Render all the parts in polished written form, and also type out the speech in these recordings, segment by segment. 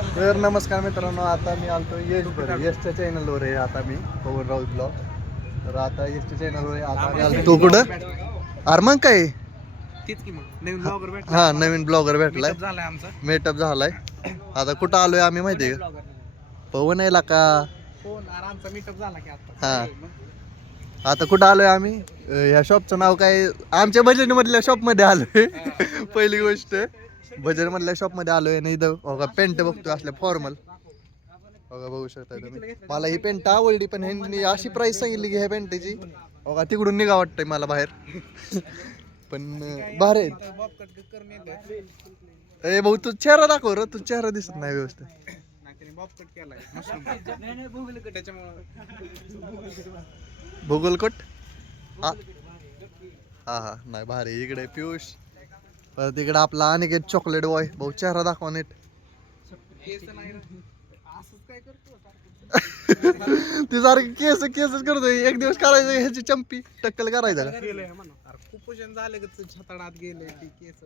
तर नमस्कार मित्रांनो, आता मी आलतो यशच्या चॅनलवर आहे. आता मी पवन राऊत ब्लॉग. तर आता यशच्या चॅनलवर आहे. आता मी आलो. तू कुठं? अरे मग काय हा नवीन ब्लॉगर भेटलाय, मेटअप झालाय. आता कुठं आलोय आम्ही माहितीये का? पवन आहे का? हा आता कुठं आलोय आम्ही? ह्या शॉपचं नाव काय? आमच्या बजेट मधल्या शॉप मध्ये आलोय. पहिली गोष्ट बजेट मधल्या शॉप मध्ये आलोय. नाही इथं पेंट बघतोय असल्या फॉर्मल. बघा बघू शकता तुम्ही. मला ही पेंट आवडली, पण ह्यांनी अशी प्राइस सांगितली की ह्या पेंटची बघा तिकडून निघा वाटतंय मला बाहेर. पण भारी. ए भाऊ तू चेहरा दाखव रे, तू चेहरा दिसत नाही व्यवस्थित. भूगोल कट हा हा नाही भारी. इकडे पियुष, परत इकडे आपला अनिकेत चॉकलेट बॉय. भाऊ चेहरा दाखवा नीट. ती सारखी केस केसच करतोय. एक दिवस करायचं ह्याची चंपी टक्कल करायचं का? कुपोषण झाले का छताडात गेले ती केस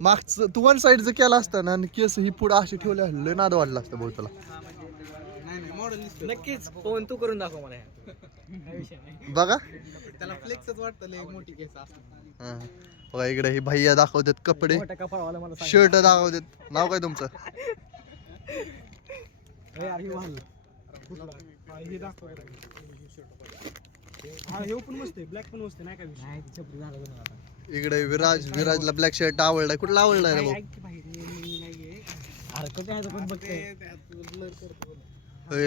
मागचं तू वन साईडचं केलं असतं ना आणि केस ही पुढे अशी ठेवले लय नाद वाटलं असतं भाऊ तुला. नक्कीच फोन तू करून दाखव मला. बघा त्याला फ्लेक्सच वाटतं लय मोठी केस असतात. बघा इकडे ही भैया दाखवतात कपडे, शर्ट दाखवतात. नाव काय तुमचं? इकडे विराजला ब्लॅक शर्ट आवडलाय. कुठला आवडलाय रे भाऊ?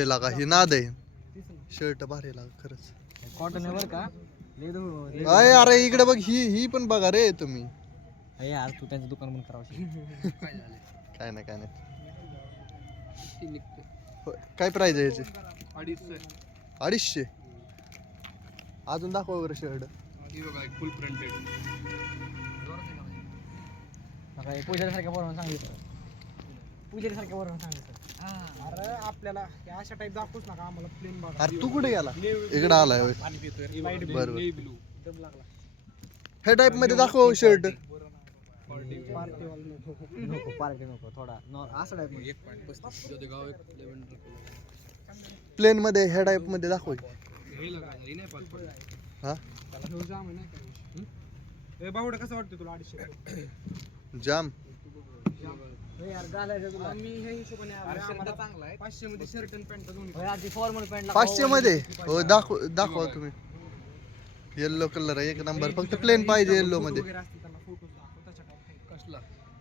लागा ही नाद आहे. शर्ट भारी लागा खरंच. कॉटन वर का अरे इकडे बघ, ही पण बघा रे तुम्ही. यार तू त्यांचं दुकान बंद करावं. काय नाही काय नाही. काय प्राइस आहे याची? 250. अजून दाखवा बरं शर्ट. फुल प्रिंटेड. पूजारी सारख्या बरोबर सांगितलं. पूजारी सारख्या बरोबर सांगितलं. अरे आपल्याला अशा टाईप दाखवूच नका आम्हाला. प्लेन बघा. अरे तू कुठे गेला? इकडे आलाय होय. बरोबर. हे टाईप मध्ये दाखव शर्ट. नको पार्टी नको. थोडा असं टाईप प्लेन मध्ये ह्या टाईप मध्ये दाखव. हा बाहुडा कसं वाटतं तुला? 250 जाम. आम्ही 500 मध्ये शर्ट आणि पॅन्ट फॉर्मल पॅन्ट 500 मध्ये हो. दाखवा तुम्ही. येल्लो कलर आहे एक नंबर. फक्त प्लेन पाहिजे येल्लो मध्ये.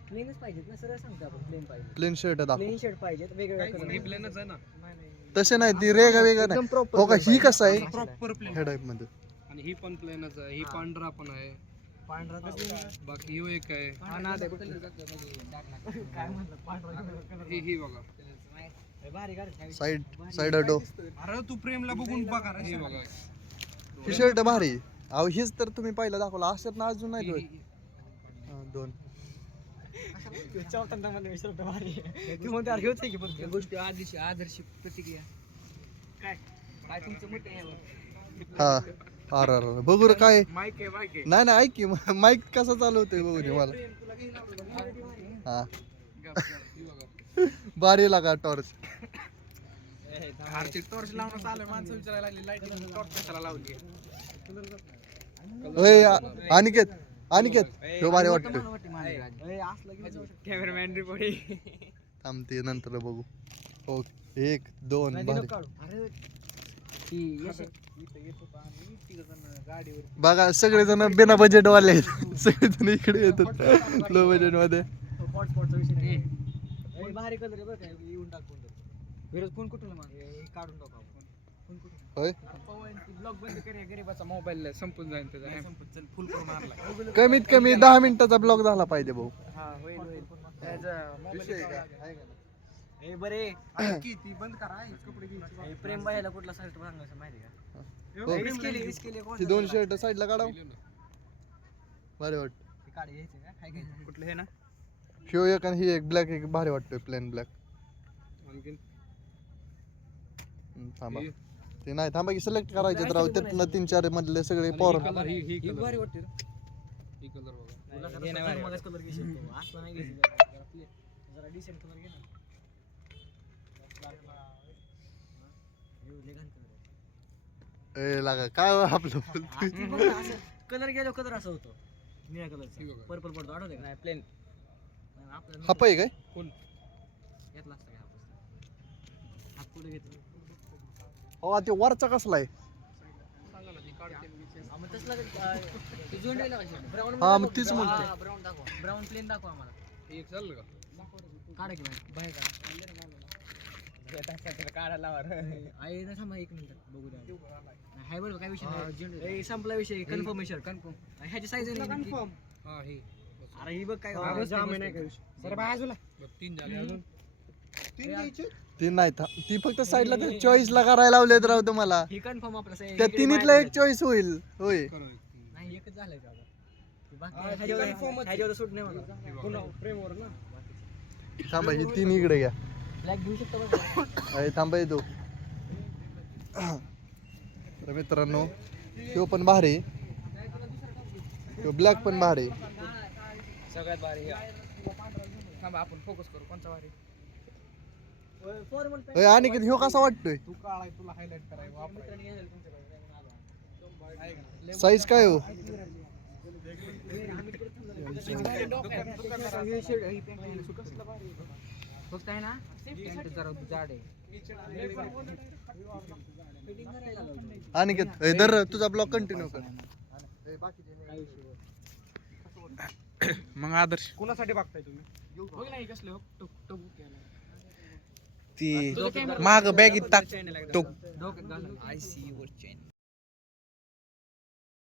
प्लेनच पाहिजेत ना, सरळ सांगतो आपण. प्लेन पाहिजे. प्लेन शर्ट दाखव. प्लेन शर्ट पाहिजेत वेगवेगळे. प्लेनच आहे ना. तसे नाही ती रेगा वेगा नाही. हो का ही कसं आहे? प्रॉपर प्लेन ह्या टाईप मध्ये. आणि ही पण प्लेनच आहे. ही पांढरा पण आहे. पांढरा बाकी ही एक आहे. काय म्हणतात पांढरा? ही बघा साइड हटो. अरे तू प्रेमला बघून बघा. हे बघा ही शर्ट भारी. अहो हीच तर तुम्ही पहिला दाखवला. असत ना अजून नाही दोन. गोष्टी आदर्श प्रतिक्रिया काय काय तुमचं मत आहे? हा अरे बघू रे काय. माईक आहे. नाही ऐक की माईक कसा चालवतोय बघू दे मला. हा भारी लागा टॉर्च. टॉर्च लावणं चालू. माणसं विचारायला लागली लाईट टॉर्च कशाला लावली. अनिकेत तो भारी वाटतोय. कॅमेरामॅन रिपोर्ट थांबते नंतर बघू. हो 1 2 बघा सगळेजण बिना बजेट वाले आहेत. सगळेजण इकडे येतात लो बजेट मध्ये. भारी कलर आहे बरं काय. येऊन टाकून विरोध फोन कुठून काढून टाकू आपण. होय ब्लॉग बंद कर. गरीबाचा मोबाईल संपून जाईल त्याचा. फुल करून आणला. कमीत कमी 10 मिनिटाचा ब्लॉग झाला पाहिजे भाऊ. हा होईल. हे बरे किती बंद करा. कपडे घ्यायचे. प्रेम बाईला कुठला शर्ट सांगायचं माहिती का? ती 2 शर्ट साईडला काढाव. भारी वाटत. काढ घ्यायचे का? काय घ्यायचं? कुठलं हे ना? ह्यो एक आणि ही एक ब्लॅक एक भारी वाटतोय. Plain black. थांबा ते नाही. थांबा की सिलेक्ट करायचे तर राहू. त्यातनं 3-4 मधले सगळे पॉर. ही भारी वाटते. ही कलर बघा. मगच कलर घेऊ शकतो असला नाही घ्यायचं जरा डिसेंट कलर घे ना ए लागा काय हो आपलं बोलतोय? कलर गेलो कलर असं होतो निळ्या कलरचा पर्पल पडतो आठवते नाही प्लेन आपल्याला हाप आहे काय कोण घेतला असता का हात कुठे घेतला हो ते वरचा कसला आहे मग तसला ब्राऊन हा, मग तीच म्हणतोय. ब्राऊन दाखवा ब्राऊन प्लेन दाखवा आम्हाला एक चाललं का काढा की बाहेर काढा आई ना थांबा एक मिनिट बघू द्या हाय बरोबर काय विषय नाही संपला विषय कन्फर्मेशन कन्फर्म ह्याची साईज आहे कन्फर्म हा हे अरे ही बघ काय जाम नाही काय विषय सर बाजूला 3 झाले अजून 3 द्यायचे ती नाही ती फक्त साईडला चॉईस ला करायला लावलेत राव तुम्हाला ही कन्फर्म आपलं त्या तिन्हीतला एक चॉईस होईल होय नाही एकच झालंय का बाकी ह्याच्यावर सूट नाही मला पुन्हा फ्रेमवर ना थांबा ही तीन इकडे घ्या ब्लॅक घेऊ शकतो बघ अरे थांबा येतो तर मित्रांनो तो पण भारी तो ब्लॅक पण भारी सगळ्यात भारी थांबा आपण फोकस करू कोणता भारी आणि ह्यो कसा वाटतोय तू काळाय तुला हायलाइट करायचं साईज काय हो फक्त आहे ना जरा जाड आहे आणि दर तुझा ब्लॉग कंटिन्यू कर मग आदर्श कोणासाठी बघताय तुम्ही बघ नाही कसले हो टुक टुक ती माग बॅगीत टाक टोक डोक्यात घाल आय सी वर चेन